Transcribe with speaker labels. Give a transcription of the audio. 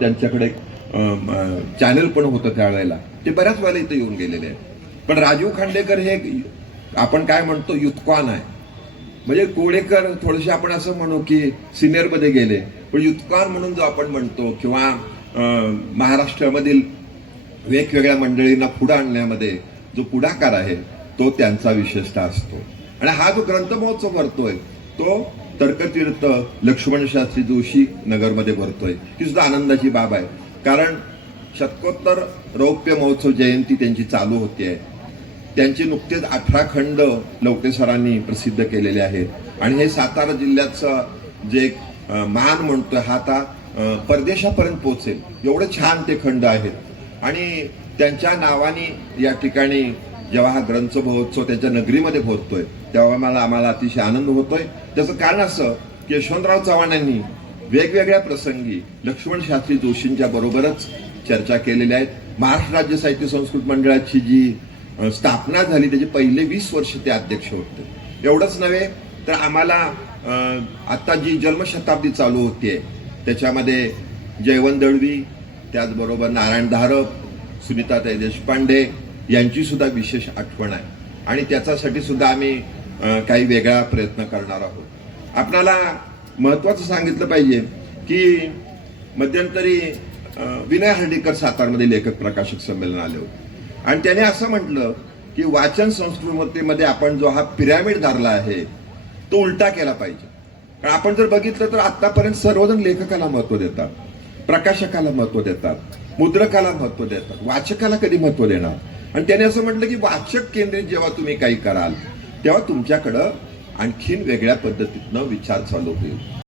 Speaker 1: त्यांच्याकडे चॅनल पण होतं त्यावेळेला. ते बऱ्याच वेळेला इथं येऊन गेलेले आहेत. पण राजीव खांडेकर हे आपण काय म्हणतो युथकॉन आहे. म्हणजे कोडेकर थोडेसे आपण असं म्हणू की सिनियरमध्ये गेले. पण युथकॉन म्हणून जो आपण म्हणतो किंवा महाराष्ट्रामधील वेगवेगळ्या मंडळींना पुढे आणण्यामध्ये जो पुढाकार आहे तो त्यांचा विशेषतः असतो. आणि हा जो ग्रंथ महोत्सव भरतोय तो तर्कतीर्थ लक्ष्मण शास्त्री जोशी नगरमध्ये भरतोय. ही सुद्धा आनंदाची बाब आहे. कारण शतकोत्तर रौप्य महोत्सव जयंती त्यांची चालू होती. त्यांचे नुकतेच अठरा खंड लवटे सरांनी प्रसिद्ध केलेले आहेत. आणि हे सातारा जिल्ह्याचं जे मान म्हणतोय हा आता परदेशापर्यंत पोहोचेल. एवढे छान ते खंड आहेत. आणि त्यांच्या नावाने या ठिकाणी जेव्हा हा ग्रंथ महोत्सव त्यांच्या नगरीमध्ये पोहोचतोय तेव्हा मला आम्हाला अतिशय आनंद होतोय. त्याचं कारण असं की यशवंतराव चव्हाण यांनी वेगवेगळ्या प्रसंगी लक्ष्मण शास्त्री जोशींच्या बरोबरच चर्चा केलेल्या आहेत. महाराष्ट्र राज्य साहित्य संस्कृत मंडळाची जी स्थापना झाली त्याचे पहिले वीस वर्ष ते अध्यक्ष होते. एवढंच नव्हे तर आम्हाला आत्ता आता जी जन्मशताब्दी चालू होतीये त्याच्यामध्ये जयवंत दळवी त्याचबरोबर नारायण धारप सुनीताताई देशपांडे यांची सुद्धा विशेष आठवण आहे. आणि त्याच्यासाठी सुद्धा आम्ही काही वेगळा प्रयत्न करणार आहोत. आपणाला महत्वाचं सांगितलं पाहिजे की मध्यंतरी विनय हर्डीकर सातारमध्ये लेखक प्रकाशक संमेलन आले होते. आणि त्याने असं म्हटलं की वाचन संस्कृतीमध्ये आपण जो हा पिरॅमिड धरला आहे तो उलटा केला पाहिजे. कारण आपण जर बघितलं तर आतापर्यंत सर्वजण लेखकाला महत्त्व देतात प्रकाशकाला महत्त्व देतात मुद्रकाला महत्त्व देतात वाचकाला कधी महत्त्व देणार? आणि त्याने असं म्हटलं की वाचक केंद्रित जेव्हा तुम्ही काही कराल तेव्हा तुमच्याकडं आणखीन वेगळ्या पद्धतीतनं विचार चालू होईल.